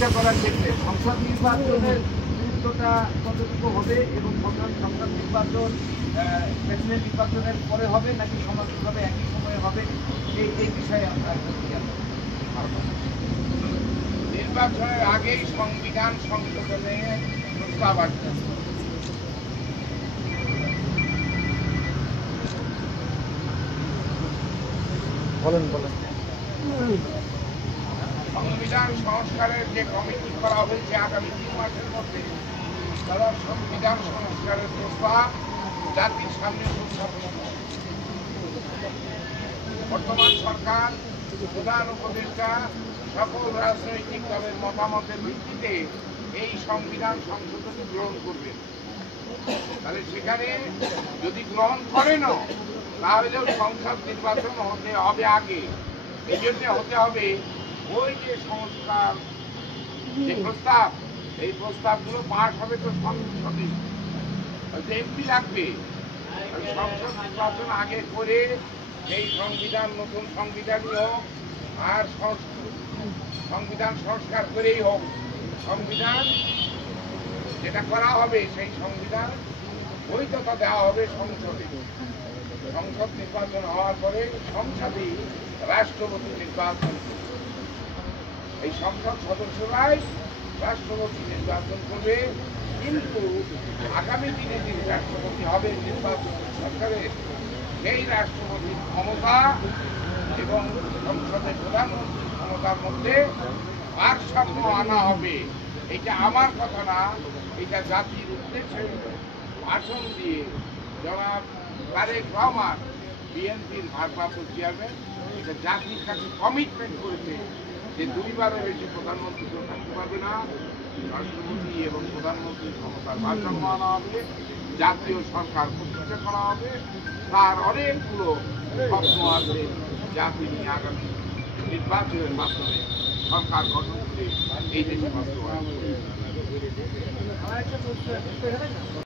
প্রতিষ্ঠা করার ক্ষেত্রে সংসদ নির্বাচনের গুরুত্বটা কতটুকু হবে এবং সংসদ নির্বাচন প্রেসিডেন্ট নির্বাচনের পরে হবে নাকি সমান্তরালভাবে একই সময়ে হবে, এই বিষয়ে আমরা নির্বাচনের আগেই সংবিধান সংশোধনে প্রস্তাব আসবে। সংবিধান সংস্কারের যে কমিটি করা হয়েছে আগামী 3 মাসের মধ্যে, তারা সংবিধান সংস্কারের প্রস্তাব জাতির সামনে উপস্থাপন করে। বর্তমান সরকার প্রধান উপদেষ্টা সকল রাজনৈতিক দলের মতামতের ভিত্তিতে এই সংবিধান সংশোধনী গ্রহণ করবেন। তাহলে সেখানে যদি গ্রহণ করেনও তাহলেও সংসদ নির্বাচন হতে হবে আগে। এই জন্য হতে হবে ওই যে সংস্কার যে প্রস্তাব, এই প্রস্তাবগুলো পাশ হবে তো সংসদে, এমপি লাগবে। সংসদ নির্বাচন আগে করে এই সংবিধান নতুন সংবিধানই হোক আর সংবিধান সংস্কার করেই হোক, সংবিধান যেটা করা হবে সেই সংবিধান বৈধতা দেওয়া হবে সংসদে। সংসদ নির্বাচন হওয়ার পরে সংসদে রাষ্ট্রপতি নির্বাচন করবে। এই সংসদ সদস্যরাই রাষ্ট্রপতি নির্বাচন করবে, কিন্তু আগামী দিনে যিনি রাষ্ট্রপতি হবে নির্বাচন সরকারের, সেই রাষ্ট্রপতির ক্ষমতা এবং সংসদের প্রধানমন্ত্রীর ক্ষমতার মধ্যে ভারসাম্য আনা হবে। এটা আমার কথা না, এটা জাতির উদ্দেশ্যে ভাষণ দিয়ে জনাব তারেক রহমান, বিএনপির ভারপ্রাপ্ত চেয়ারম্যান, এটা জাতির কাছে কমিটমেন্ট করেছে যে 2বারের বেশি প্রধানমন্ত্রী কেউ থাকতে পারবে না, রাষ্ট্রপতি এবং প্রধানমন্ত্রীর ক্ষমতার ভারসাম্য আনা হবে, জাতীয় সরকার প্রতিষ্ঠা করা হবে। তার অনেকগুলো স্বপ্ন আছে জাতি নিয়ে আগামী নির্বাচনের মাধ্যমে সরকার গঠন করে এই দেশে বাস্তবায়ন করবে।